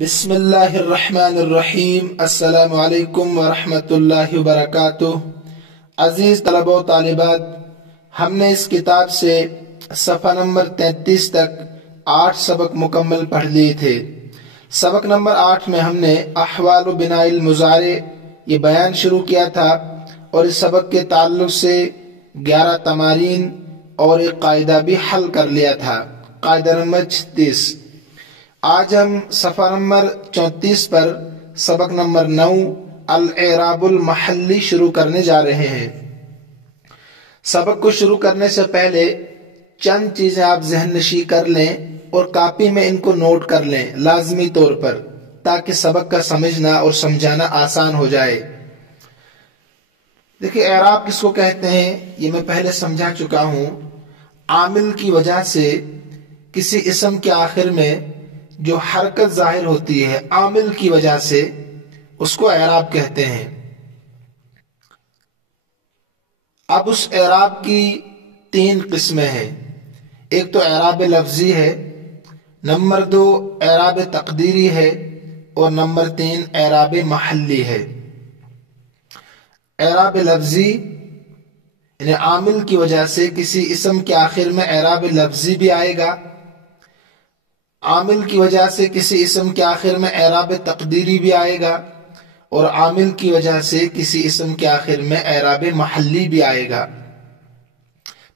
بسم اللہ الرحمن الرحیم۔ السلام علیکم ورحمۃ اللہ وبرکاتہ۔ عزیز طلبہ و طالبات، ہم نے اس کتاب سے صفحہ نمبر 33 تک 8 سبق مکمل پڑھ لیے تھے۔ سبق نمبر 8 میں ہم نے احوال و بناء المضارع یہ بیان شروع کیا تھا، اور اس سبق کے تعلق سے 11 تمارین اور ایک قاعدہ بھی حل کر لیا تھا، قاعدہ نمبر 36۔ آج ہم صفحہ نمبر 34 پر سبق نمبر 9 الاعراب المحلی شروع کرنے جا رہے ہیں۔ سبق کو شروع کرنے سے پہلے چند چیزیں آپ ذہن نشی کر لیں اور کاپی میں ان کو نوٹ کر لیں لازمی طور پر، تاکہ سبق کا سمجھنا اور سمجھانا آسان ہو جائے۔ دیکھیں، اعراب کس کو کہتے ہیں یہ میں پہلے سمجھا چکا ہوں۔ عامل کی وجہ سے کسی اسم کے آخر میں جو حرکت ظاہر ہوتی ہے عامل کی وجہ سے، اس کو اعراب کہتے ہیں۔ اب اس اعراب کی 3 قسمیں ہیں۔ ایک تو اعراب لفظی ہے، نمبر 2 اعراب تقدیری ہے، اور نمبر 3 اعراب محلی ہے۔ اعراب لفظی یعنی عامل کی وجہ سے کسی اسم کے آخر میں اعراب لفظی بھی آئے گا، عامل کی وجہ سے کسی اسم کے آخر میں اعراب تقدیری بھی آئے گا، اور عامل کی وجہ سے کسی اسم کے آخر میں اعراب محلی بھی آئے گا۔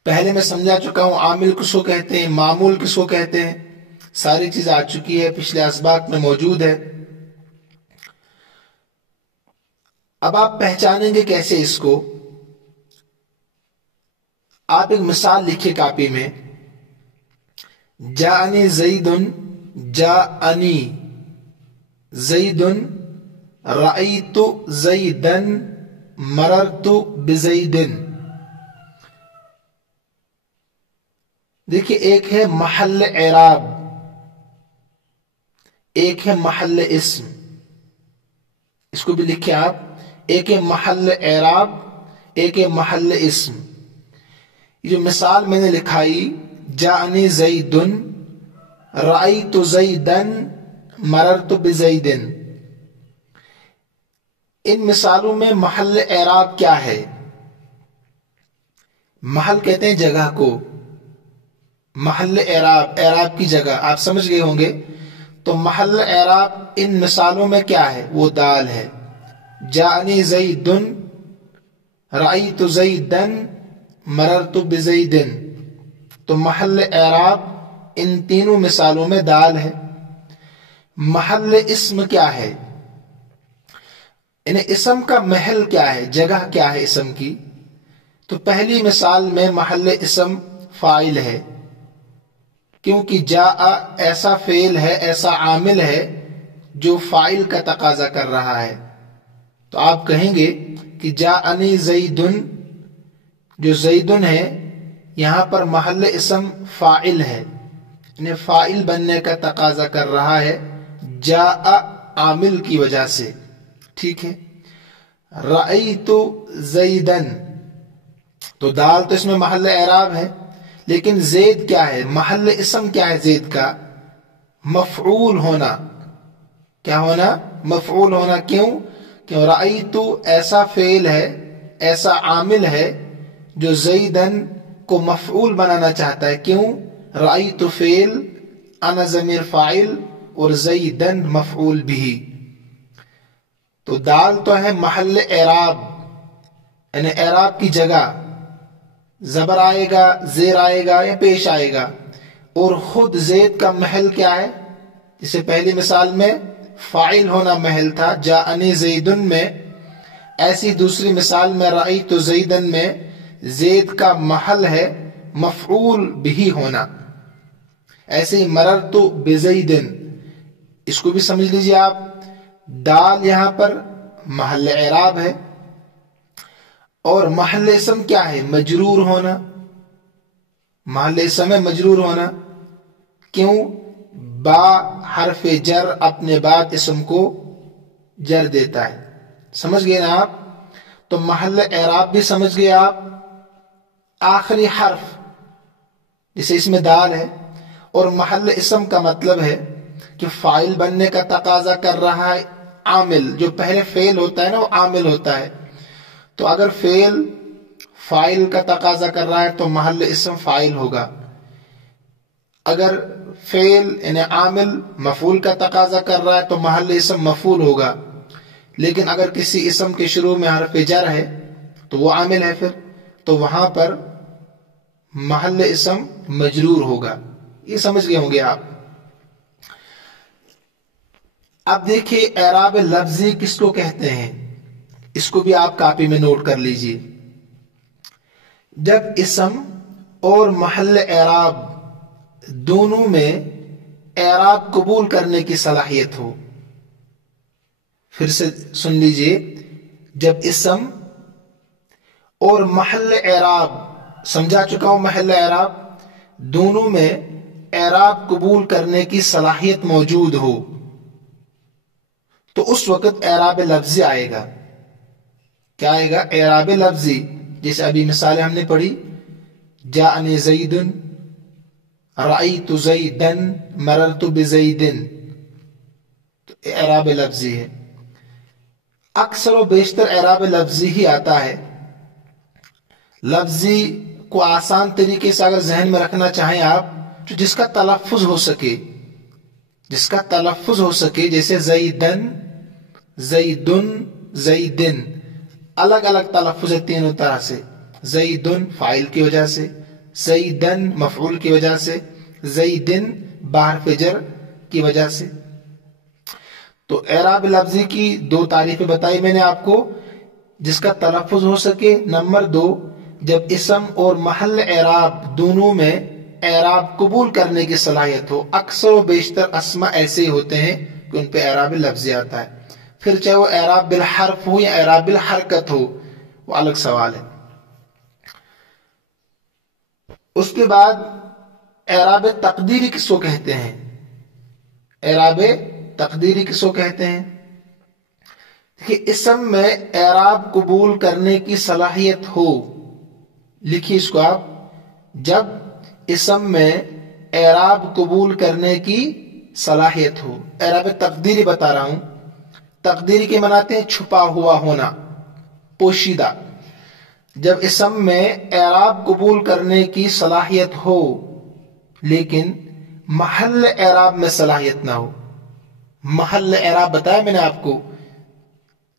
پہلے میں سمجھا چکا ہوں عامل کس کو کہتے ہیں، معمول کس کو کہتے ہیں، ساری چیز آ چکی ہے، پچھلے اسباق میں موجود ہے۔ اب آپ پہچانیں گے کیسے اس کو؟ آپ ایک مثال لکھیں کاپی میں، جاءنی زیدن، جاءنی زیدن، رأیت زیدن، مررت بزیدن۔ دیکھیں، ایک ہے محل اعراب، ایک ہے محل اسم۔ اس کو بھی لکھیں آپ، ایک ہے محل اعراب، ایک ہے محل اسم۔ یہ جو مثال میں نے لکھائی، جاءنی زیدن، رأیت زیدن، مررت بزیدن، ان مثالوں میں محل اعراب کیا ہے؟ محل کہتے ہیں جگہ کو، محل اعراب، اعراب کی جگہ، آپ سمجھ گئے ہوں گے۔ تو محل اعراب ان مثالوں میں کیا ہے؟ وہ دال ہے۔ جاءنی زیدن، رأیت زیدن، مررت بزیدن، تو محل اعراب ان تینوں مثالوں میں دال ہے۔ محل اسم کیا ہے؟ یعنی اسم کا محل کیا ہے، جگہ کیا ہے اسم کی؟ تو پہلی مثال میں محل اسم فاعل ہے، کیونکہ جاء ایسا فعل ہے، ایسا عامل ہے جو فاعل کا تقاضا کر رہا ہے۔ تو آپ کہیں گے کہ جاءنی زیدن، جو زیدن ہے یہاں پر محل اسم فاعل ہے، یعنی فاعل بننے کا تقاضا کر رہا ہے جاء عامل کی وجہ سے، ٹھیک ہے۔ رأیت زیدن، تو دال تو اس میں محل اعراب ہے، لیکن زید کیا ہے؟ محل اسم کیا ہے زید کا؟ مفعول ہونا۔ کیا ہونا؟ مفعول ہونا۔ کیوں؟ کہ رأیت ایسا فعل ہے، ایسا عامل ہے جو زیدن کو مفعول بنانا چاہتا ہے۔ کیوں؟ رأیت فعل، انا ضمیر فاعل، اور زیدن مفعول بھی۔ تو دال تو ہے محل اعراب، یعنی اعراب کی جگہ، زبر آئے گا، زیر آئے گا یا پیش آئے گا۔ اور خود زید کا محل کیا ہے؟ جسے پہلی مثال میں فاعل ہونا محل تھا جاءنی زیدن میں، ایسی دوسری مثال میں رأیت زیدن میں زید کا محل ہے مفعول بھی ہونا۔ ایسے ہی مررت بزیدن، اس کو بھی سمجھ لیجئے آپ، دال یہاں پر محل اعراب ہے، اور محل اسم کیا ہے؟ مجرور ہونا۔ محل اسم ہے مجرور ہونا۔ کیوں؟ با حرف جر اپنے بعد اسم کو جر دیتا ہے۔ سمجھ گئے نا آپ؟ تو محل اعراب بھی سمجھ گئے آپ، آخری حرف جسے اس میں دال ہے، اور محل اسم کا مطلب ہے کہ فاعل بننے کا تقاضا کر رہا ہے عامل، جو پہلے فعل ہوتا ہے نا وہ عامل ہوتا ہے. تو اگر فعل فاعل کا تقاضا کر رہا ہے تو محل اسم فاعل ہوگا. اگر فعل یعنی عامل مفعول کا تقاضا کر رہا ہے تو محل اسم مفعول ہوگا. لیکن اگر کسی اسم کے شروع میں حرف جر ہے تو وہ عامل ہے، پھر تو وہاں پر محل اسم مجرور ہوگا. یہ سمجھ گئے ہوں گے آپ. اب دیکھیے اعراب لفظی کس کو کہتے ہیں، اس کو بھی آپ کاپی میں نوٹ کر لیجئے. جب اسم اور محل اعراب دونوں میں اعراب قبول کرنے کی صلاحیت ہو. پھر سے سن لیجئے، جب اسم اور محل اعراب، سمجھا چکا ہوں محل اعراب، دونوں میں اعراب قبول کرنے کی صلاحیت موجود ہو تو اس وقت اعراب لفظی آئے گا. کیا آئے گا؟ اعراب لفظی. جیسے ابھی مثالیں ہم نے پڑھی، جاءنی زید، رأیت زیدا، مررت بزید، تو اعراب لفظی ہے. اکثر و بیشتر اعراب لفظی ہی آتا ہے. لفظی کو آسان طریقے سے اگر ذہن میں رکھنا چاہیں آپ، تو جس کا تلفظ ہو سکے، جس کا تلفظ ہو سکے، جیسے زیدن، زیدن، زیدن، الگ الگ تلفظ ہے تینوں طرح سے. زیدن فاعل کی وجہ سے، زیدن مفعول کی وجہ سے، زیدن بحرف جر کی وجہ سے. تو اعراب لفظی کی دو تعریفیں بتائی میں نے آپ کو، جس کا تلفظ ہو سکے. نمبر دو، جب اسم اور محل اعراب دونوں میں اعراب قبول کرنے کی صلاحیت ہو. اکثر و بیشتر اسماء ایسے ہی ہوتے ہیں کہ ان پہ اعراب لفظی آتا ہے. پھر چاہے وہ اعراب بالحرف ہو یا اعراب بالحرکت ہو، وہ الگ سوال ہے. اس کے بعد اعراب تقدیری کس کو کہتے ہیں؟ اعراب تقدیری کس کو کہتے ہیں؟ کہ اسم میں اعراب قبول کرنے کی صلاحیت ہو. لکھیے اس کو آپ، جب اسم میں اعراب قبول کرنے کی صلاحیت ہو. اعراب تقدیری بتا رہا ہوں. تقدیری کے مناتے ہیں چھپا ہوا ہونا، پوشیدہ. جب اسم میں اعراب قبول کرنے کی صلاحیت ہو لیکن محل اعراب میں صلاحیت نہ ہو. محل اعراب بتایا میں نے آپ کو،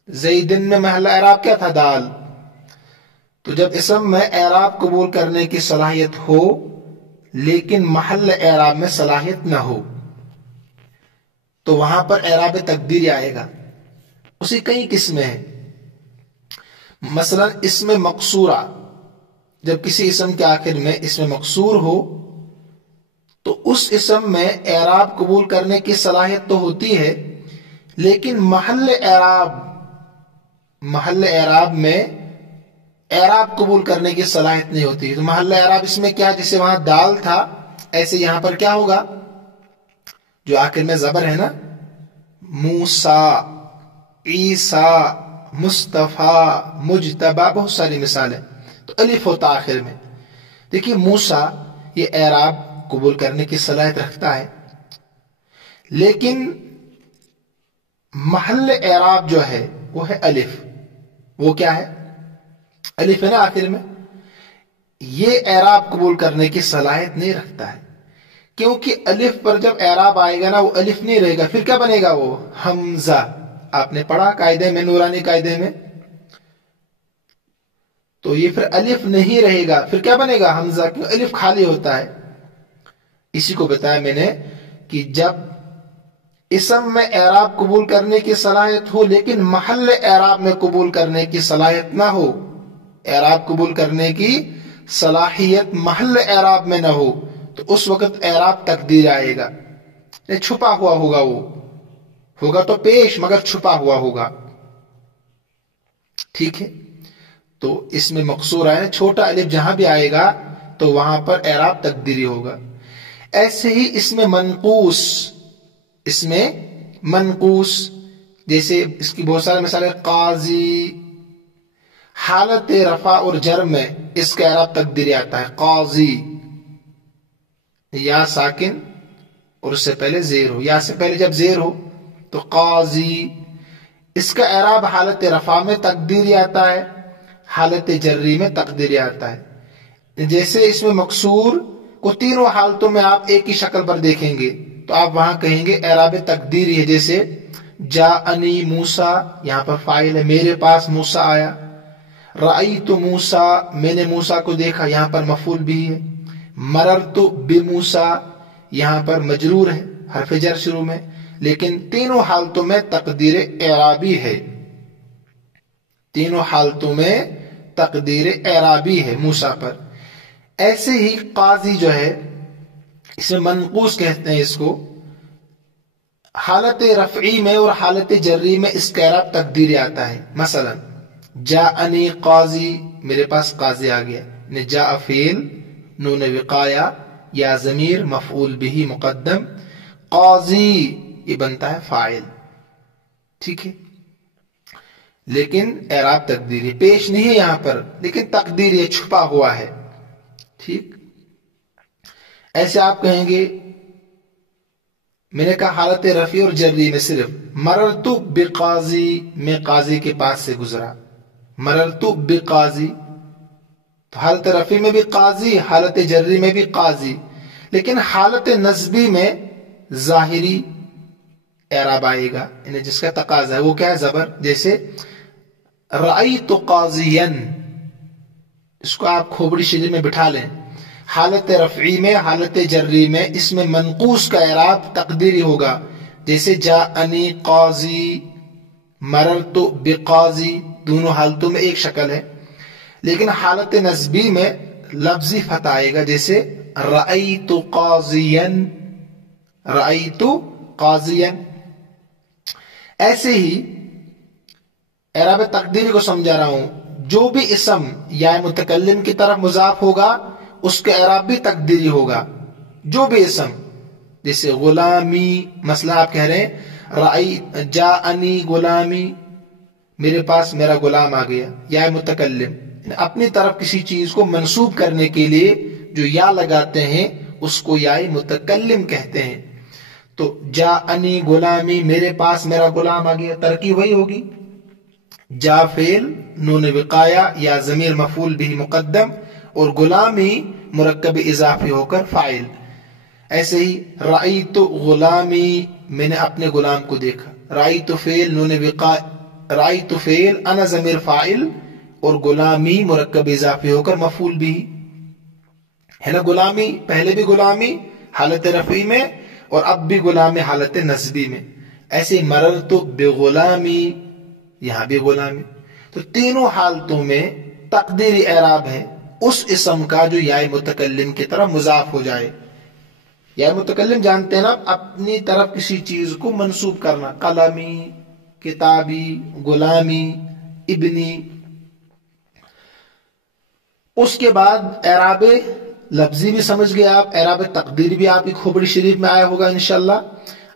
زیدن میں محل اعراب کیا تھا؟ دال. تو جب اسم میں اعراب قبول کرنے کی صلاحیت ہو لیکن محل اعراب میں صلاحیت نہ ہو تو وہاں پر اعراب تقدیری آئے گا. اسی کئی قسمیں ہیں. مثلا اسم مقصورہ، جب کسی اسم کے آخر میں اسم مقصور ہو تو اس اسم میں اعراب قبول کرنے کی صلاحیت تو ہوتی ہے لیکن محل اعراب میں اعراب قبول کرنے کی صلاحیت نہیں ہوتی. تو محل اعراب اس میں کیا، جیسے وہاں دال تھا ایسے یہاں پر کیا ہوگا، جو آخر میں زبر ہے نا، موسیٰ، عیسیٰ، مصطفیٰ، مجتبیٰ، بہت ساری مثالیں. تو الف ہوتا آخر میں. دیکھیے موسیٰ یہ اعراب قبول کرنے کی صلاحیت رکھتا ہے لیکن محل اعراب جو ہے وہ ہے الف. وہ کیا ہے؟ الف ہے نا آخر میں. یہ اعراب قبول کرنے کی صلاحیت نہیں رکھتا ہے کیونکہ الف پر جب اعراب آئے گا نا وہ الف نہیں رہے گا، پھر کیا بنے گا؟ وہ حمزہ. آپ نے پڑھا قاعدے میں، نورانی قاعدے میں. تو یہ پھر الف نہیں رہے گا، پھر کیا بنے گا؟ حمزہ، کیوں؟ الف خالی ہوتا ہے. اسی کو بتایا میں نے کہ جب اسم میں اعراب قبول کرنے کی صلاحیت ہو لیکن محل اعراب میں قبول کرنے کی صلاحیت نہ ہو، اعراب قبول کرنے کی صلاحیت محل اعراب میں نہ ہو تو اس وقت اعراب تقدیر آئے گا. چھپا ہوا ہوگا، وہ ہوگا تو پیش مگر چھپا ہوا ہوگا. ٹھیک ہے. تو اس میں مقصور آئے چھوٹا الف جہاں بھی آئے گا تو وہاں پر اعراب تقدیری ہوگا. ایسے ہی اس میں منقوص جیسے اس کی بہت سارے مثالیں، قاضی، حالت رفع اور جر میں اس کا اعراب تقدیری آتا ہے. قاضی، یا ساکن اور اس سے پہلے زیر ہو، یا سے پہلے جب زیر ہو تو قاضی. اس کا اعراب حالت رفع میں تقدیری آتا ہے، حالت جری میں تقدیری آتا ہے. جیسے اس میں مکسور کو تینوں حالتوں میں آپ ایک ہی شکل پر دیکھیں گے تو آپ وہاں کہیں گے اعراب تقدیری ہے. جیسے جاءنی موسیٰ، یہاں پر فاعل ہے، میرے پاس موسیٰ آیا. رأیت موسیٰ، میں نے موسیٰ کو دیکھا، یہاں پر مفعول بھی ہے. مررت بموسیٰ، یہاں پر مجرور ہے، حرف جر شروع میں، لیکن تینوں حالتوں میں تقدیر اعرابی ہے. تینوں حالتوں میں تقدیر اعرابی ہے موسیٰ پر. ایسے ہی قاضی جو ہے اس میں منقوص کہتے ہیں اس کو. حالت رفعی میں اور حالت جری میں اس کا اعراب تقدیری آتا ہے. مثلا جاءنی قاضی، میرے پاس قاضی آ گیا. جاء فعل، نون وقایا یا ضمیر مفعول بھی مقدم، قاضی یہ بنتا ہے فاعل. ٹھیک ہے، لیکن اعراب تقدیری پیش نہیں ہے یہاں پر، لیکن تقدیری چھپا ہوا ہے. ٹھیک، ایسے آپ کہیں گے، میں نے کہا حالت رفیع اور جری میں صرف مررت بقاضی، میں قاضی کے پاس سے گزرا. مررت بقاضی، تو حالت رفیع میں بھی قاضی، حالت جری میں بھی قاضی، لیکن حالت نصبی میں ظاہری اعراب آئے گا، یعنی جس کا تقاضا ہے وہ کیا ہے؟ زبر. جیسے رأیت قاضیا، اس کو آپ کھوپڑی شریف میں بٹھا لیں. حالت رفعی میں، حالت جری میں اس میں منقوص کا اعراب تقدیری ہوگا. جیسے جاءنی قاضی، مررت بقاضی، دونوں حالتوں میں ایک شکل ہے. لیکن حالت نصبی میں لفظی فتح آئے گا. جیسے رأیت قاضیا، رأیت قاضیا. ایسے ہی اعراب تقدیری کو سمجھا رہا ہوں، جو بھی اسم یا متکلم کی طرف مضاف ہوگا اس کا اعراب بھی تقدیری ہوگا. جو بھی اسم، جیسے غلامی، مثلا آپ کہہ رہے ہیں جاءنی غلامی، میرے پاس میرا غلام آ گیا. یا متکلم اپنی طرف کسی چیز کو منسوب کرنے کے لیے جو یا لگاتے ہیں اس کو یا متکلم کہتے ہیں. تو جاءنی غلامی، میرے پاس میرا غلام آ گیا، ترکیب وہی ہوگی. جا فعل، نون وقایا یا ضمیر مفعول بھی مقدم، اور غلامی مرکب اضافی ہو کر فاعل. ایسے ہی رأیت غلامی، میں نے اپنے غلام کو دیکھا. رأیت فعل، نون وقایا، رأیت فعل انا ضمیر فاعل، اور غلامی مرکب اضافی ہو کر مفعول بھی ہے نا. غلامی پہلے بھی غلامی حالت رفعی میں، اور اب بھی غلامی حالت نصبی میں. ایسے مررت بغلامی، یہاں بھی غلامی. تو تینوں حالتوں میں تقدیری اعراب ہے اس اسم کا جو یا متکلم کی طرف مضاف ہو جائے. یا متکلم جانتے ہیں نا اپنی طرف کسی چیز کو منسوب کرنا، قلمی، کتابی، غلامی، ابنی. اس کے بعد اعراب لفظی بھی سمجھ گئے آپ، اعراب تقدیری بھی آپ کی کھوپڑی شریف میں آیا ہوگا انشاءاللہ.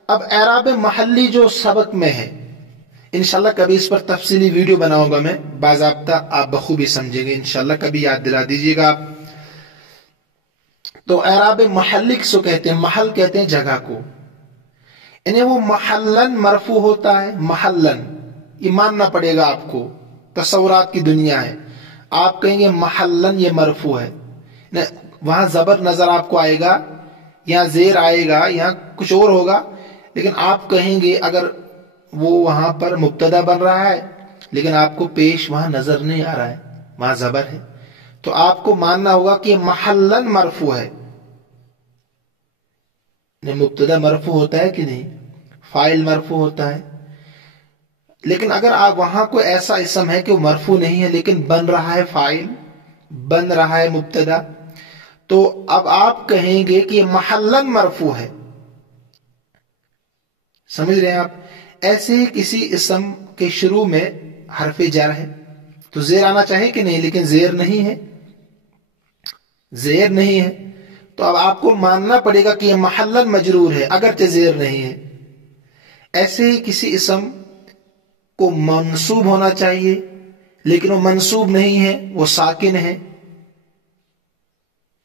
اب اعراب محلی جو سبق میں ہے، انشاءاللہ کبھی اس پر تفصیلی ویڈیو بناؤں گا میں، باضابطہ آپ بخوبی سمجھیں گے انشاءاللہ، کبھی یاد دلا دیجیے گا آپ. تو اعراب محلی کس کو کہتے ہیں؟ محل کہتے ہیں جگہ کو، یعنی وہ محلن مرفوع ہوتا ہے. محلن یہ ماننا پڑے گا آپ کو، تصورات کی دنیا ہے. آپ کہیں گے محلن یہ مرفوع ہے، وہاں زبر نظر آپ کو آئے گا، یہاں زیر آئے گا، یہاں کچھ اور ہوگا، لیکن آپ کہیں گے اگر وہ وہاں پر مبتدا بن رہا ہے لیکن آپ کو پیش وہاں نظر نہیں آ رہا ہے، وہاں زبر ہے، تو آپ کو ماننا ہوگا کہ محلن مرفوع ہے. مبتدا مرفوع ہوتا ہے کہ نہیں؟ فاعل مرفوع ہوتا ہے. لیکن اگر آپ وہاں کوئی ایسا اسم ہے کہ وہ مرفوع نہیں ہے لیکن بن رہا ہے فاعل، بن رہا ہے مبتدا، تو اب آپ کہیں گے کہ یہ محلن مرفوع ہے. سمجھ رہے ہیں آپ؟ ایسے ہی کسی اسم کے شروع میں حرف جر ہے تو زیر آنا چاہیے کہ نہیں، لیکن زیر نہیں ہے، زیر نہیں ہے، تو اب آپ کو ماننا پڑے گا کہ یہ محلن مجرور ہے اگرچہ زیر نہیں ہے. ایسے ہی کسی اسم کو منصوب ہونا چاہیے لیکن وہ منصوب نہیں ہے، وہ ساکن ہے.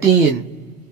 3,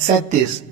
37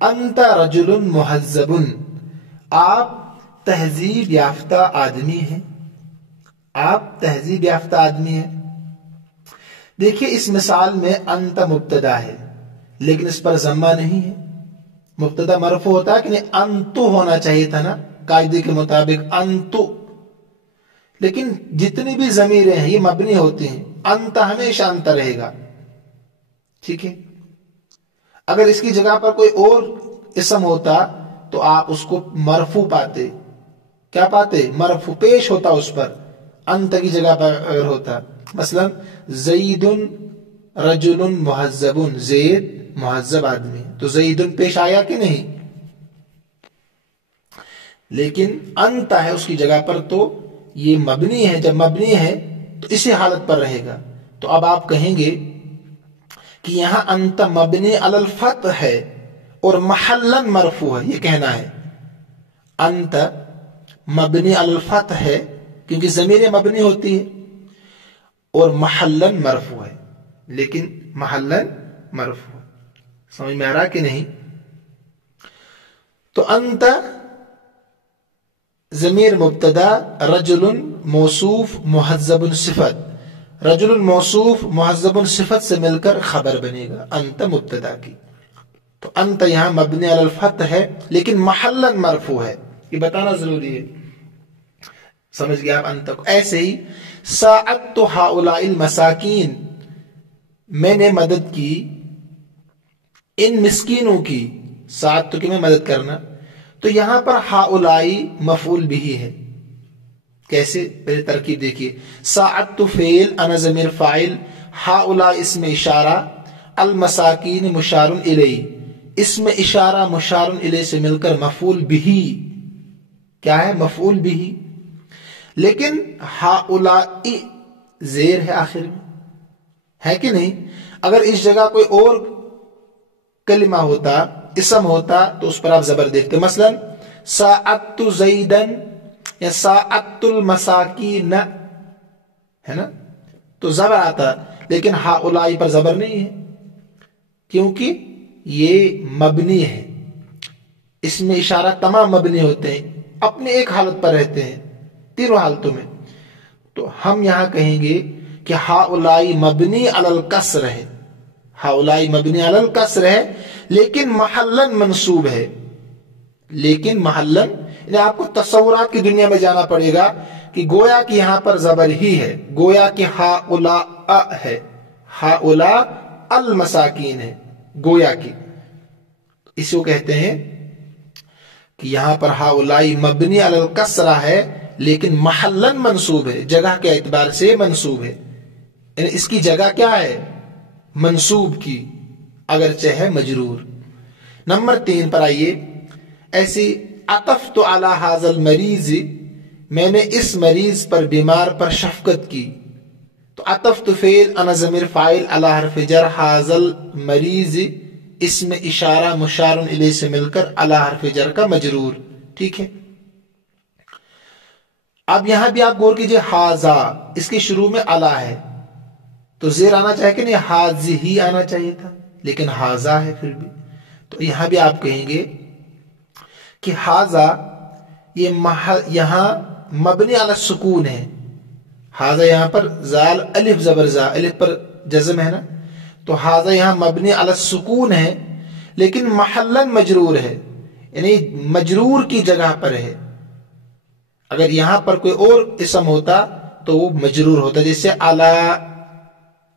انت رجل مہذب، آپ تہذیب یافتہ آدمی ہیں، آپ تہذیب یافتہ آدمی ہیں۔ دیکھیے اس مثال میں انت مبتدا ہے لیکن اس پر ضمہ نہیں ہے، مبتدا مرفوع ہوتا ہے کہ نہیں، انتو ہونا چاہیے تھا نا قاعدے کے مطابق، انتو، لیکن جتنی بھی ضمیریں ہیں یہ مبنی ہوتی ہیں، انت ہمیشہ انت رہے گا، ٹھیک ہے۔ اگر اس کی جگہ پر کوئی اور اسم ہوتا تو آپ اس کو مرفوع پاتے، کیا پاتے؟ مرفوع پیش ہوتا اس پر، انت کی جگہ پر اگر ہوتا، مثلا زید رجل مہذب، زید مہذب آدمی، تو زید پیش آیا کہ نہیں؟ لیکن انت ہے اس کی جگہ پر تو یہ مبنی ہے، جب مبنی ہے تو اسی حالت پر رہے گا۔ تو اب آپ کہیں گے کہ یہاں انت مبنی علی الفتح ہے اور محلا مرفوع ہے، یہ کہنا ہے انت مبنی علی الفتح ہے کیونکہ ضمیر مبنی ہوتی ہے، اور محلا مرفوع ہے، لیکن محلا مرفوع ہے، سمجھ میں آ رہا کہ نہیں؟ تو انت ضمیر مبتدا، رجل موصوف، مہذب صفت، رجل موصوف مہذب صفت سے مل کر خبر بنے گا انت مبتدا کی، تو انت یہاں مبنی علی الفتح ہے لیکن محلا مرفوع ہے، یہ بتانا ضروری ہے، سمجھ گیا آپ انت کو؟ ایسے ہی ساعدت ہؤلاء المساکین، میں نے مدد کی ان مسکینوں کی، ساعدت کی میں مدد کرنا، تو یہاں پر ہؤلاء مفعول بھی ہے، کیسے؟ پہلے ترکیب دیکھیے، ساعدت فعل، انا ضمیر فاعل، ہؤلاء اسم اشارہ، المساکین مشار الیہ، اسم اشارہ مشار الیہ سے مل کر مفعول بھی، کیا ہے؟ مفعول بھی، لیکن ہؤلاء زیر ہے آخر میں، ہے کہ نہیں؟ اگر اس جگہ کوئی اور کلمہ ہوتا، اسم ہوتا، تو اس پر آپ زبر دیکھتے، مثلا ساعدت زیدن یا ساعدت المساکین، ہے نا، تو زبر آتا، لیکن ہؤلاء پر زبر نہیں ہے کیونکہ یہ مبنی ہے، اس میں اشارہ تمام مبنی ہوتے ہیں، اپنے ایک حالت پر رہتے ہیں تینوں حالتوں میں، تو ہم یہاں کہیں گے کہ ہؤلاء مبنی علی الکسر ہے، ہؤلاء مبنی علی الکسر ہے لیکن محلا منصوب ہے، لیکن محلا، یعنی آپ کو تصورات کی دنیا میں جانا پڑے گا کہ گویا کہ یہاں پر زبر ہی ہے، گویا کہ ہؤلاء ہے، ہؤلاء المساکین ہے، گویا کہ اسی کو کہتے ہیں کہ یہاں پر ہؤلاء مبنی علی الکسرہ ہے لیکن محلا منصوب ہے، جگہ کے اعتبار سے منصوب ہے، یعنی اس کی جگہ کیا ہے؟ منصوب کی، اگرچہ ہے مجرور۔ نمبر 3 پر آئیے، ایسی عطفت علی ھذا المریض، میں نے اس مریض پر، بیمار پر شفقت کی، تو عطفت فعل، انا ضمیر فاعل، علی حرف جر، ھذا المریض اسم اشارہ مشار الیہ سے مل کر علی حرف جر کا مجرور، ٹھیک ہے۔ اب یہاں بھی آپ غور کیجئے، ھذا اس کے شروع میں علی ہے تو زیر آنا چاہیے کہ نہیں؟ ھذہ آنا چاہیے تھا لیکن ھذا ہے پھر بھی، تو یہاں بھی آپ کہیں گے کہ ھذا یہاں مبنی علی السکون ہے، ھذا یہاں پر زال الف زبر زا، الف پر جزم ہے نا، تو ھذا یہاں مبنی علی السکون ہے لیکن محلا مجرور ہے، یعنی مجرور کی جگہ پر ہے، اگر یہاں پر کوئی اور اسم ہوتا تو وہ مجرور ہوتا، جیسے علی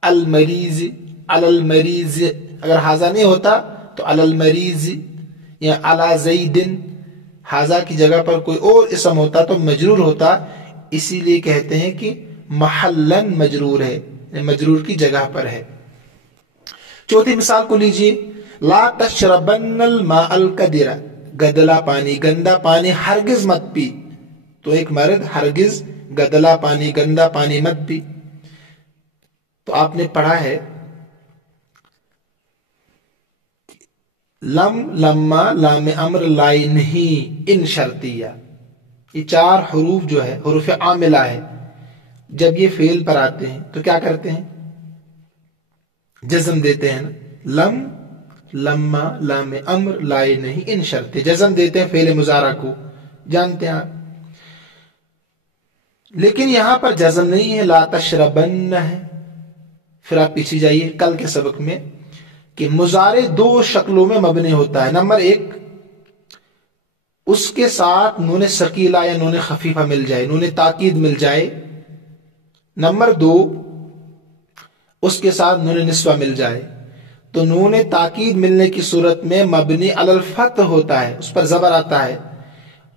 المریض، علی المریض، اگر ھذا نہیں ہوتا تو علی المریض یا علی زید، ھذا کی جگہ پر کوئی اور اسم ہوتا تو مجرور ہوتا، اسی لیے کہتے ہیں کہ محلا مجرور ہے، مجرور کی جگہ پر ہے۔ چوتھی مثال کو لیجئے، لا تشربن الماء القدر، گدلا پانی، گندا پانی ہرگز مت پی، تو ایک مرد ہرگز گدلا پانی، گندا پانی مت پی، تو آپ نے پڑھا ہے لم، لما، لام امر، لائے نہیں، ان شرطیہ، یہ 4 حروف جو ہے حروف عاملہ ہے، جب یہ فعل پر آتے ہیں تو کیا کرتے ہیں؟ جزم دیتے ہیں نا، لم، لما لام امر لائے نہیں ان شرط جزم دیتے ہیں فعل مضارع کو، جانتے ہیں آپ، لیکن یہاں پر جزم نہیں ہے، لا تشربن ہے۔ پھر آپ پیچھے جائیے کل کے سبق میں کہ مضارع دو شکلوں میں مبنی ہوتا ہے۔ نمبر ایک، اس کے ساتھ نون ثقیلہ یا نون خفیفہ مل جائے، نون تاکید مل جائے۔ نمبر دو، اس کے ساتھ نون نسوہ مل جائے۔ تو نون تاکید ملنے کی صورت میں مبنی علی الفتح ہوتا ہے، اس پر زبر آتا ہے،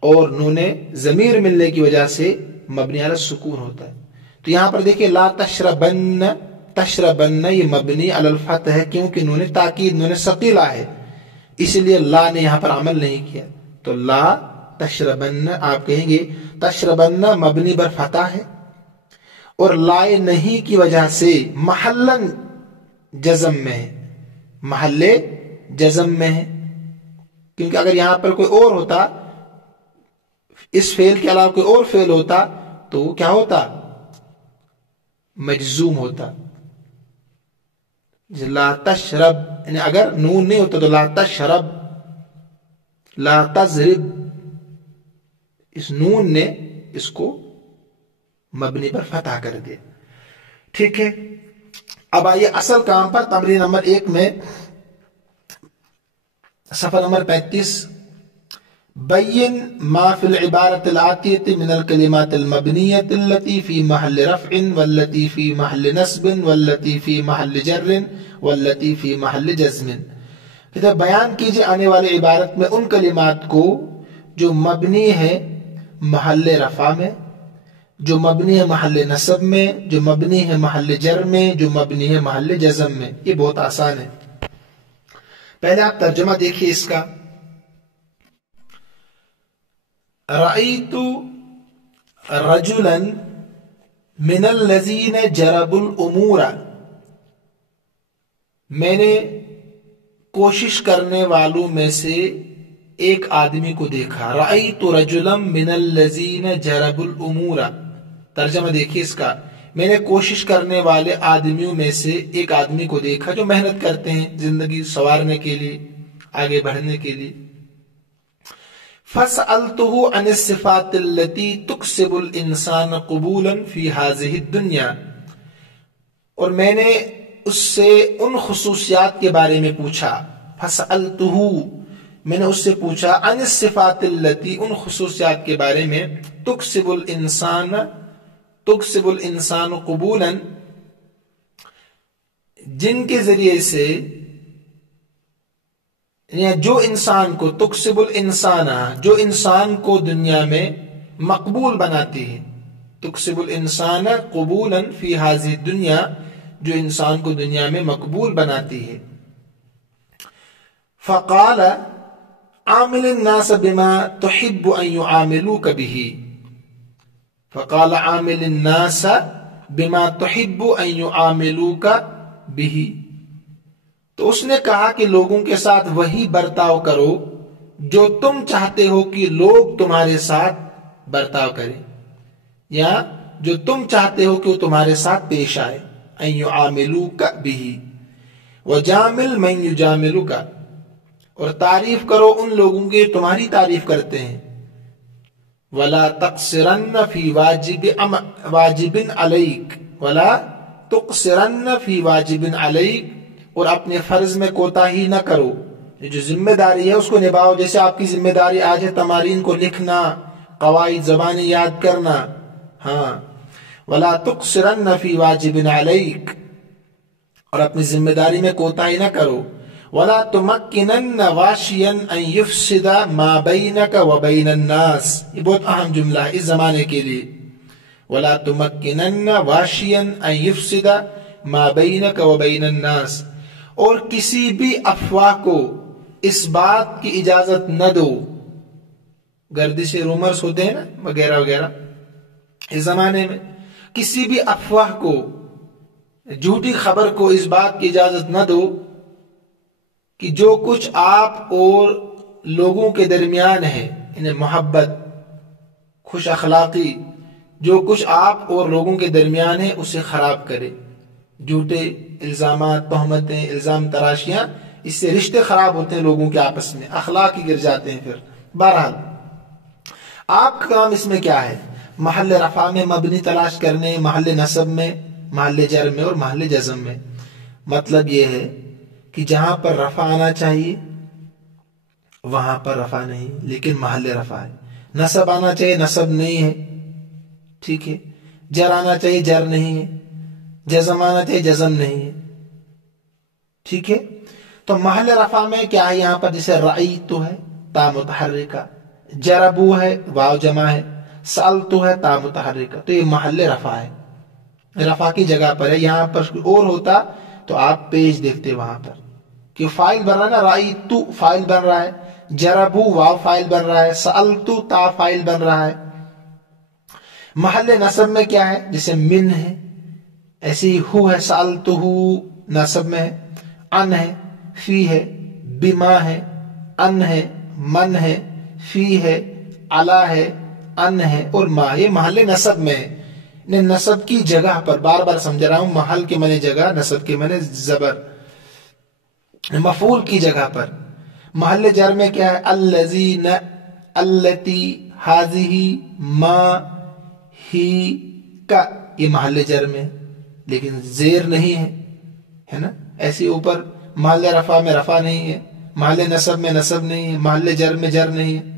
اور نون ضمیر ملنے کی وجہ سے مبنی علی السکون ہوتا ہے۔ تو یہاں پر دیکھیں لا تشربن، تشربن یہ مبنی علی الفتح ہے کیونکہ نون تاکید نون ثقیلہ ہے، اس لیے لا نے یہاں پر عمل نہیں کیا۔ تو لا تشربن آپ کہیں گے تشربن مبنی بر فتح ہے، اور لائے نہیں کی وجہ سے محلن جزم میں ہے، محل جزم میں ہے، کیونکہ اگر یہاں پر کوئی اور ہوتا، اس فعل کے علاوہ کوئی اور فعل ہوتا تو کیا ہوتا؟ مجزوم ہوتا۔ لا تشرب، یعنی اگر نون نہیں ہوتا تو لا تشرب، لا تضرب، اس نون نے اس کو مبنی پر فتح کر دیا۔ ٹھیک ہے، اب آئیے اصل کام پر۔ تمرین نمبر 1 میں صفحہ نمبر 35، بین ما فی العبارة الآتیة من الکلمات المبنیة التي في محل رفع والتي في محل نصب والتي في محل جر والتي في محل جزم۔ کہتے ہیں بیان کیجئے آنے والی عبارت میں ان کلمات کو جو مبنی ہے محل رفع میں، جو مبنی ہے محل نصب میں، جو مبنی ہے محل جر میں، جو مبنی ہے محل جزم میں۔ یہ بہت آسان ہے۔ پہلے آپ ترجمہ دیکھیے اس کا۔ رأیت رجلا من الذین جربوا الامور، میں نے کوشش کرنے والوں میں سے ایک آدمی کو دیکھا۔ رأیت رجلا من الذین جربوا الامور، ترجمہ دیکھیے اس کا، میں نے کوشش کرنے والے آدمیوں میں سے ایک آدمی کو دیکھا جو محنت کرتے ہیں زندگی سنوارنے کے لیے، آگے بڑھنے کے لیے۔ فَسْأَلْتُهُ عَنِ الصِّفَاتِ الَّتِي تُكْسِبُ الْإِنسَانَ قُبُولًا فِي هَذِهِ الدُّنْيَا، اور میں نے اس سے ان خصوصیات کے بارے میں پوچھا۔ فَسْأَلْتُهُ، میں نے اس سے پوچھا، عَنِ الصِّفَاتِ الَّتِي، ان خصوصیات کے بارے میں، تُكْسِبُ الْإِنسَانَ قُبُولًا، جن کے ذریعے سے جو انسان کو، تکسب الانسان، جو انسان کو دنیا میں مقبول بناتی ہے، تکسب الانسان قبولا فی هذه الدنیا، جو انسان کو دنیا میں مقبول بناتی ہے۔ فقال عامل الناس بما تحب ان يعاملوك به، فقال عامل الناس بما تحب ان يعاملوك به، تو اس نے کہا کہ لوگوں کے ساتھ وہی برتاؤ کرو جو تم چاہتے ہو کہ لوگ تمہارے ساتھ برتاؤ کریں، یا جو تم چاہتے ہو کہ وہ تمہارے ساتھ پیش آئے۔ ان يعاملوك به، وجامل من يجاملوك، اور تعریف کرو ان لوگوں کی تمہاری تعریف کرتے ہیں۔ ولا تقصرن فی واجب علیک، ولا تقصرن فی واجب علیک، اور اپنے فرض میں کوتاہی نہ کرو، جو ذمہ داری ہے اس کو نبھاؤ۔ جیسے آپ کی ذمہ داری آج ہے تمارین کو لکھنا، قواعد زبانی یاد کرنا، ہاں، ولا تقصرن فی واجب علیک، اور اپنی ذمہ داری میں کوتاہی نہ کرو۔ ولا تمکنن واشیا ان یفسد ما بینک وبین الناس، یہ بہت اہم جملہ ہے اس زمانے کے لیے۔ ولا تمکنن واشیا ان یفسد ما بینک وبین الناس، اور کسی بھی افواہ کو اس بات کی اجازت نہ دو، گردش رومرز ہوتے ہیں نا وغیرہ وغیرہ، اس زمانے میں کسی بھی افواہ کو، جھوٹی خبر کو اس بات کی اجازت نہ دو کہ جو کچھ آپ اور لوگوں کے درمیان ہے، انہیں محبت، خوش اخلاقی، جو کچھ آپ اور لوگوں کے درمیان ہے اسے خراب کرے۔ جھوٹے الزامات، تہمتیں، الزام تراشیاں اس سے رشتے خراب ہوتے ہیں لوگوں کے آپس میں، اخلاق ہی گر جاتے ہیں پھر۔ بہرحال آپ کا کام اس میں کیا ہے؟ محل رفع میں مبنی تلاش کرنے، محل نصب میں، محل جر میں اور محل جزم میں۔ مطلب یہ ہے کہ جہاں پر رفع آنا چاہیے وہاں پر رفع نہیں، لیکن محل رفع ہے۔ نصب آنا چاہیے، نصب نہیں ہے، ٹھیک ہے۔ جر آنا چاہیے، جر نہیں ہے۔ جزم آنا چاہیے، جزم نہیں ہے، ٹھیک ہے۔ تو محل رفع میں کیا ہے یہاں پر؟ جیسے رأیتو ہے، تا متحرکہ، جربو ہے، واو جمع ہے، سألتو ہے، تا متحرکہ، تو یہ محل رفع ہے، رفع کی جگہ پر ہے۔ یہاں پر اور ہوتا تو آپ پیج دیکھتے وہاں پر کہ فائل بن رہا ہے نا، رأیتو فائل بن رہا ہے، جربو واو فائل بن رہا ہے، سألتو تا فائل بن رہا ہے۔ محل نصب میں کیا ہے؟ جیسے من ہے، ایسے ہی ہو ہے، سألتو نصب میں ہے، ان ہے، فی ہے، بما ہے، ان ہے، من ہے، فی ہے، علا ہے، ان ہے اور ما، یہ محل نصب میں ہے۔ نصب کی جگہ پر، بار بار سمجھ رہا ہوں، محل کے معنی جگہ، نصب کے معنی زبر، مفعول کی جگہ پر۔ محل جر میں کیا ہے؟ الذین، التی، ہذہ، ما، ہی، کا، یہ محل جر میں، لیکن زیر نہیں ہے نا۔ ایسے اوپر محل رفع میں رفع نہیں ہے، محل نصب میں نصب نہیں ہے، محل جر میں جر نہیں ہے۔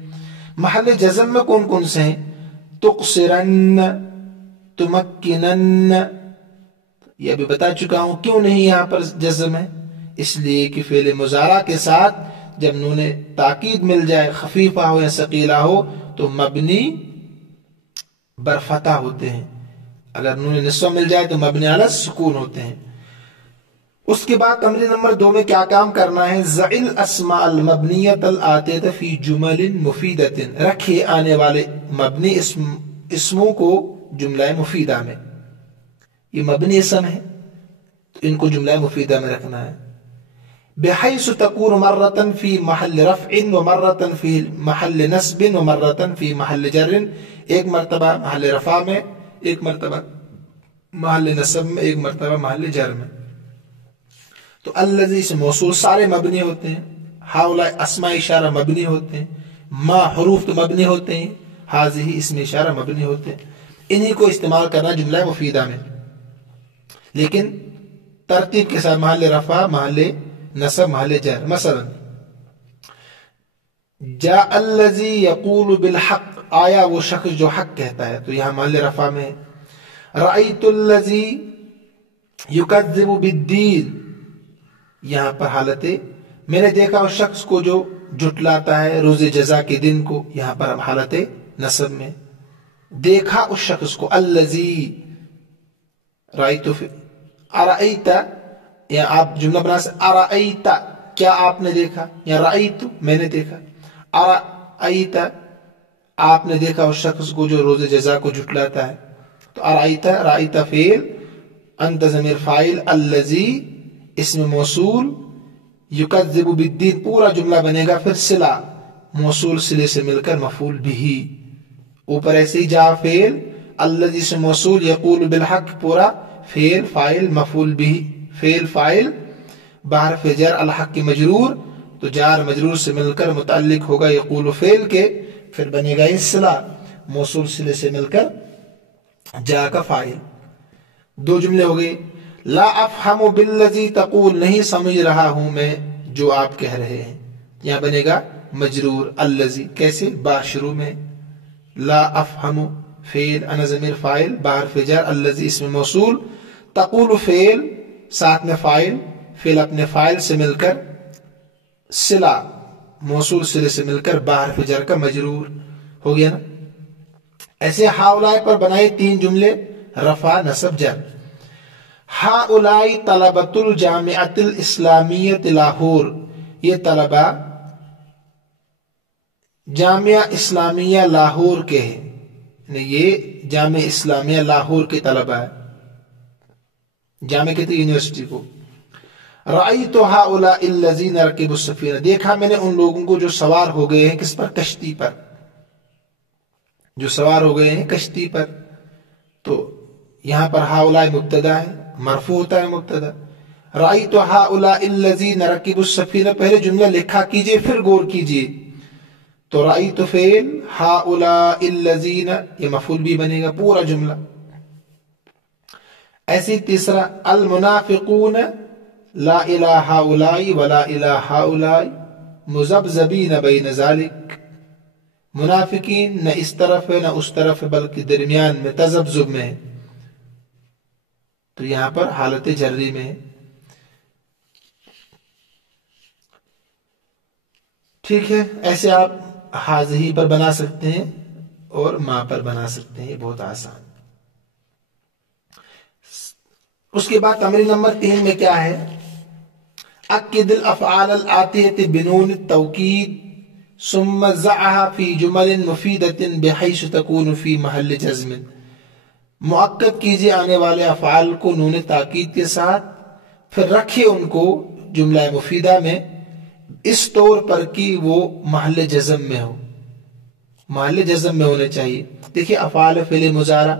محل جزم میں کون کون سے ہیں؟ تقصرن، تمکنن، یہ ابھی بتا چکا ہوں۔ کیوں نہیں یہاں پر جزم ہے؟ اس لیے کہ فعل مضارع کے ساتھ جب نون تاکید مل جائے، خفیفہ ہو یا ثقیلہ ہو، تو مبنی بر فتح ہوتے ہیں، اگر نون نسوہ مل جائے تو مبنی علی سکون ہوتے ہیں۔ اس کے بعد تمرین نمبر 2 میں کیا کام کرنا ہے؟ ضع الاسماء المبنیۃ الآتیۃ فی جمل مفیدۃ، رکھے آنے والے مبنی اسموں کو جملہ مفیدہ میں۔ یہ مبنی اسم ہے تو ان کو جملہ مفیدہ میں رکھنا ہے۔ بحیث تکون مرۃ فی محل رفع ومرۃ فی محل نصب ومرۃ فی محل جر، ایک مرتبہ محل رفع میں، ایک مرتبہ محل نصب میں، ایک مرتبہ محل جر میں۔ تو الذی سے موصول سارے مبنی ہوتے ہیں، ہؤلاء اسماء اشارہ مبنی ہوتے ہیں، ما حروف تو مبنی ہوتے ہیں، ہذہ اسم اشارہ مبنی ہوتے ہیں۔ انہی کو استعمال کرنا جملہ مفیدہ میں، لیکن ترتیب کے ساتھ، محل رفع، محل نصب، محل جر۔ مثلا جاء الذی یقول بالحق، آیا وہ شخص جو حق کہتا ہے، تو یہاں محل رفع میں۔ رأیت الذی یکذب بالدین، یہاں پر حالت میں نے دیکھا اس شخص کو جو جھٹلاتا ہے روز جزا کے دن کو، یہاں پر حالت نصب میں۔ دیکھا اس شخص کو، الذی، رأیت، ارأیت، یا آپ جملہ بنا سے ارأیت، کیا آپ نے دیکھا، یا رأیت میں نے دیکھا، ارأیت آپ نے دیکھا اس شخص کو جو روز جزا کو جھٹلاتا ہے، تو ارأیت، رأیت فعل، انت ضمیر فاعل، الذی اسم موصول، یکذب بالدین پورا جملہ بنے گا، پھر صلہ موصول صلے سے مل کر مفعول بھی، اوپر ایسے ہی جا فعل، الذی سے موصول، یقول بالحق پورا فعل فاعل مفعول بھی، فعل فاعل بحرف جر الحق کی مجرور، تو جار مجرور سے مل کر متعلق ہوگا یقول فعل کے، پھر بنے گا یہ صلہ موصول صلے سے مل کر جا کا فاعل۔ 2 جملے ہو گئے۔ لا افہم بالذی تقول، نہیں سمجھ رہا ہوں میں جو آپ کہہ رہے ہیں، یہاں بنے گا مجرور الذی، کیسے؟ با شروع میں، لا افہم فعل، انا ضمیر فاعل، بحرف جر، الذی اسم موصول، تقول فعل، ساتھ میں فاعل، فعل اپنے فاعل سے مل کر صلہ موصول صلے سے مل کر بحرف جر کا مجرور ہو گیا نا۔ ایسے ہؤلاء پر بنائے 3 جملے، رفع، نصب، جر۔ ہؤلاء طلبۃ الجامعۃ الاسلامیۃ لاہور، یہ طلبہ جامعہ اسلامیہ لاہور کے ہیں، یعنی یہ جامعہ اسلامیہ لاہور کے طلبہ ہیں، جامعہ کہتے ہیں یونیورسٹی کو۔ رأیت ہؤلاء الذین رکبوا السفینہ، دیکھا میں نے ان لوگوں کو جو سوار ہو گئے ہیں کس پر؟ کشتی پر، جو سوار ہو گئے ہیں کشتی پر۔ تو یہاں پر ہؤلاء مبتدا ہے، مرفوع ہوتا ہے مبتدا، رأیت ہؤلاء الذین رکبوا السفینہ، پہلے جملہ لکھا کیجئے پھر غور کیجئے. تو رأیت فعل، ہؤلاء الذین یہ مفعول بھی بنے گا پورا جملہ. ایسی تیسرا المنافقون لا الہ ہؤلاء ولا الہ ہؤلاء مذبذبین بین ذلک، منافقین نہ اس طرف ہے نہ اس طرف ہے بلکہ درمیان میں تذبذب میں ہے. تو یہاں پر حالت جری میں ہے. ٹھیک ہے، ایسے آپ حاضی پر بنا سکتے ہیں اور ماں پر بنا سکتے ہیں، یہ بہت آسان. اس کے بعد تمرین نمبر 3 میں کیا ہے؟ اکد الافعال الآتیۃ بنون التوکید ثم ضعها فی جمل مفیدۃ بحیث تکون فی محل جزم. مؤکد کیجئے آنے والے افعال کو نون تاکید کے ساتھ، پھر رکھیے ان کو جملہ مفیدہ میں اس طور پر کہ وہ محل جزم میں ہو، محل جزم میں ہونے چاہیے. دیکھیے افعال فعل مضارع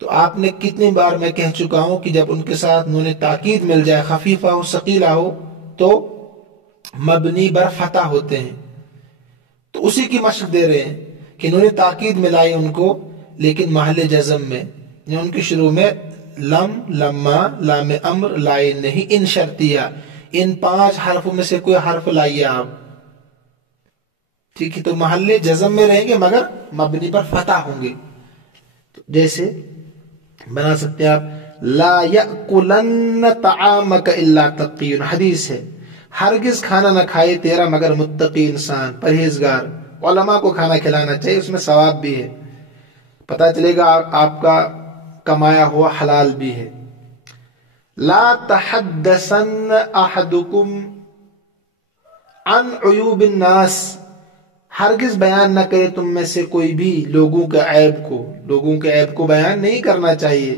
تو آپ نے کتنی بار میں کہہ چکا ہوں کہ جب ان کے ساتھ نون تاکید مل جائے، خفیفہ ہو ثقیلہ ہو، تو مبنی بر فتح ہوتے ہیں. تو اسی کی مشق دے رہے ہیں کہ نون تاکید ملائے ان کو لیکن محل جزم میں، یعنی ان کے شروع میں لم، لما، لام امر لائے نہیں، ان شرطیہ، ان 5 حرفوں میں سے کوئی حرف لائیے آپ. ٹھیک ہے، تو محل جزم میں رہیں گے مگر مبنی پر فتح ہوں گے. جیسے بنا سکتے ہیں آپ لا یأکلن طعامک الا تقی، حدیث ہے ہرگز کھانا نہ کھائے تیرا مگر متقی انسان، پرہیزگار. علماء کو کھانا کھلانا چاہیے، اس میں ثواب بھی ہے، پتہ چلے گا آپ کا کمایا ہوا حلال بھی ہے. لا تحدثن احدکم عن عیوب الناس، ہرگز بیان نہ کرے تم میں سے کوئی بھی لوگوں کے عیب کو بیان نہیں کرنا چاہیے.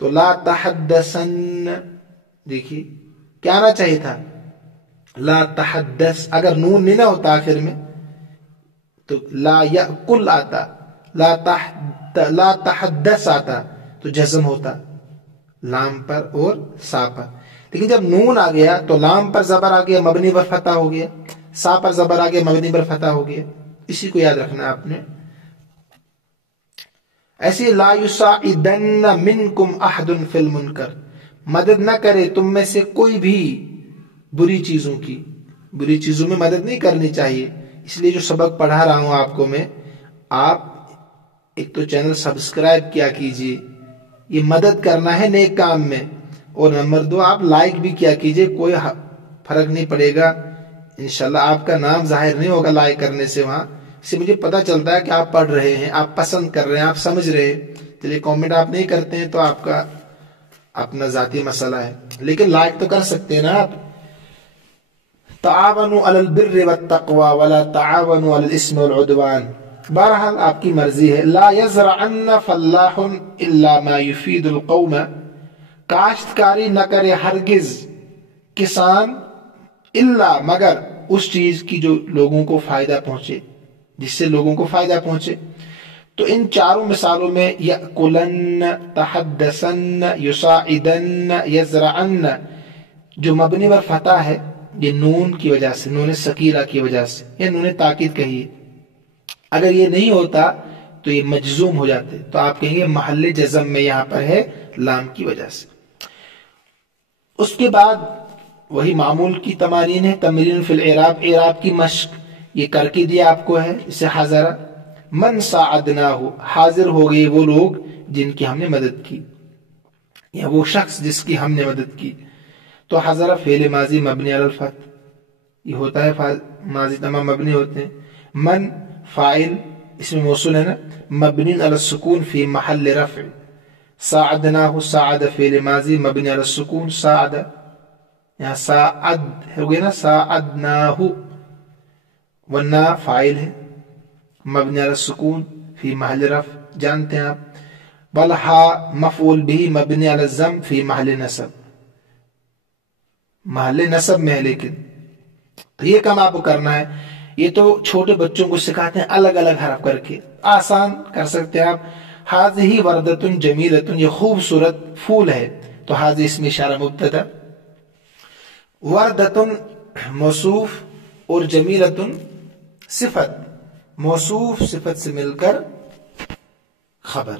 تو لا تحدثن، دیکھیے کیا آنا چاہیے تھا؟ لا تحدث. اگر نون نہیں نہ ہوتا آخر میں تو لا یأکل آتا، لا تحدث آتا تو جزم ہوتا لام پر اور سا پر. لیکن جب نون آ گیا تو لام پر زبر آ گیا، مبنی پر فتح ہو گیا، سا پر زبر آ گیا، مبنی پر فتح ہو گیا. اسی کو یاد رکھنا آپ نے. ایسی لا یساعدن منکم احد فی المنکر، مدد نہ کرے تم میں سے کوئی بھی بری چیزوں میں مدد نہیں کرنی چاہیے. اس لیے جو سبق پڑھا رہا ہوں آپ کو میں، آپ ایک تو چینل سبسکرائب کیا کیجئے، یہ مدد کرنا ہے نیک کام میں، اور نمبر 2 آپ لائک بھی کیا کیجئے. کوئی فرق نہیں پڑے گا، انشاءاللہ آپ کا نام ظاہر نہیں ہوگا لائک کرنے سے. وہاں سے مجھے پتا چلتا ہے کہ آپ پڑھ رہے ہیں، آپ پسند کر رہے ہیں، آپ سمجھ رہے ہیں. چلیے کامنٹ آپ نہیں کرتے ہیں تو آپ کا اپنا ذاتی مسئلہ ہے، لیکن لائک تو کر سکتے ہیں نا آپ. تعاونوا علی البر والتقوی ولا تعاونوا علی الاسم والعدوان. بہرحال آپ کی مرضی ہے. لا یزرعن فلاح الا ما یفید القوم، کاشتکاری نہ کرے ہرگز کسان الا مگر اس چیز کی جو لوگوں کو فائدہ پہنچے، جس سے لوگوں کو فائدہ پہنچے. تو ان چاروں مثالوں میں یأکلن، تحدثن، یساعدن، یزرعن، جو مبنی پر فتح ہے یہ نون کی وجہ سے، نون ثقیلہ کی وجہ سے، یا نون تاکید کہیے. اگر یہ نہیں ہوتا تو یہ مجزوم ہو جاتے، تو آپ کہیں گے محل جزم میں یہاں پر ہے لام کی وجہ سے. اس کے بعد وہی معمول کی تمارین ہے، تمرین فی الاعراب، اعراب کی مشق یہ کر کے دیا آپ کو ہے. اسے حاضر من ساعدناہ، حاضر ہو گئے وہ لوگ جن کی ہم نے مدد کی، یا وہ شخص جس کی ہم نے مدد کی. تو حاضر فعل ماضی مبنی علی الفتح، یہ ہوتا ہے ماضی تمام مبنی ہوتے ہیں. من فاعل اس میں موصول ہے نا، مبنی علی السکون فی محل رفع. ساعدناہ، ساعد فعل ماضی مبنی علی السکون، ساعد یہاں ساعد ہو گیا نا، ساعدناہ، ورنہ فاعل ہے مبنی علی السکون فی محل رفع، جانتے ہیں آپ. بلہا مفعول بھی مبنی علی الضم فی محل نصب، محل نصب میں ہے. لیکن تو یہ کام آپ کو کرنا ہے. یہ تو چھوٹے بچوں کو سکھاتے ہیں الگ الگ حرف کر کے، آسان کر سکتے ہیں آپ. ہاذہ وردۃ جمیلۃ، یہ خوبصورت پھول ہے. تو حاضر اسم اشارہ مبتدا، وردتن موصوف اور جمیلتن صفت، موصوف صفت سے مل کر خبر،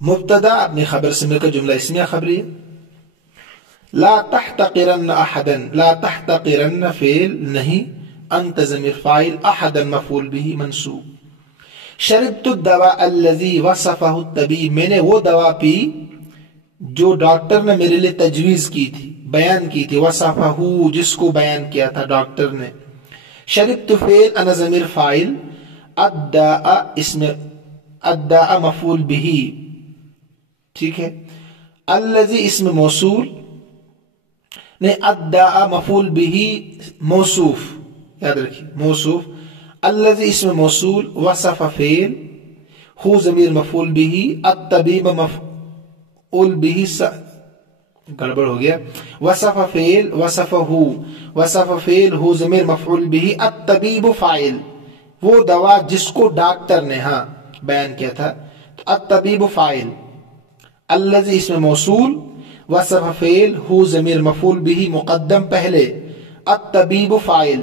مبتدا اپنی خبر سے مل کر جملہ اسمیہ خبری. لا تحتقرن احدا، لا تحتقرن فعل نہیں، انت ضمیر فاعل، احدا مفعول به منصوب. شربت الدواء الذي وصفه الطبيب، میں نے وہ دوا پی جو ڈاکٹر نے میرے لیے تجویز کی تھی، بیان کی تھی، وصفه جس کو بیان کیا تھا ڈاکٹر نے. شربت فعل، انا ضمیر فاعل، الداء اسم، الداء مفعول به، ٹھیک ہے. الذي اسم موصول، نہیں الداء مفعول به موصوف، یاد رکھیے موصوف. الذي اسم موصول، وصف فعل، هو ضمیر مفعول به، الطبيب مفعول به گڑبڑ ہو گیا. وصف فعل، وصفه، وصف فعل، هو ضمیر مفعول به، الطبيب فاعل، وہ دوا جس کو ڈاکٹر نے ہاں بیان کیا تھا، تو الطبيب فاعل. الذي اسم موصول، وصف فعل، هو ضمیر مفعول به مقدم پہلے، الطبيب فاعل.